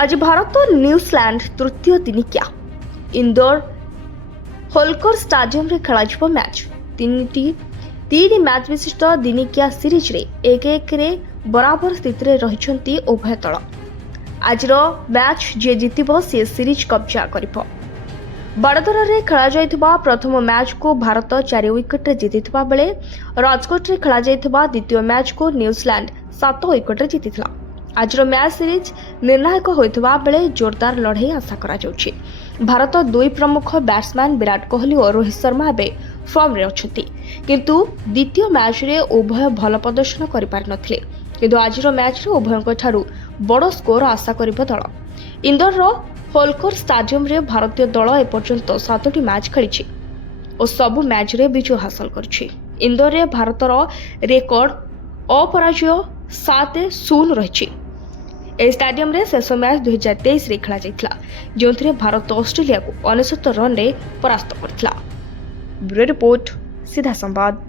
आज भारत और न्यूजीलैंड तृतीय दिनिकिया इंदौर होलकर स्टाडियम रे खेल मैच तीन मैच विशिष्ट दिनिकिया सीरीज रे 1-1 रे बराबर स्थित रे रहिछंती उभय दल। आज मैच जे जितिबो से सीरीज कब्जा करिबो। बड़ोदरा रे खेला जायथिबा प्रथम मैच को भारत 4 विकेट रे जीतिथिबा बेले राजकोट रे खेला जायथिबा द्वितीय मैच को न्यूजीलैंड 7 विकेट रे जीतिथिला। आज मैच सीरीज निर्णायक होइथिबा बेले जोरदार लड़ाई आशा करा जाउछि। भारत दुई प्रमुख बैट्समैन विराट कोहली और रोहित शर्मा एबे फॉर्म रे अछंती, किंतु द्वितीय मैच रे उभय भल प्रदर्शन करि पार नथिले। किंतु आज मैच रे उभयक ठारू बड़ स्कोर आशा करिबो दल। इंदौर रो होलकर स्टाडियम रे भारतीय दल एपर्यंत 7टी मैच खेलिछि और सबु मैच रे विजय हासिल करछि। इंदौर रे भारतर रेकर्ड अपराजय 7-0 रहिछि। ए स्टाडियम रे शेष मैच 2023 रे खेला जायतिला, जोंथरे भारत ऑस्ट्रेलिया को 69 रन रे परास्त करथिला। ब्यूरो रिपोर्ट, सीधा संवाद।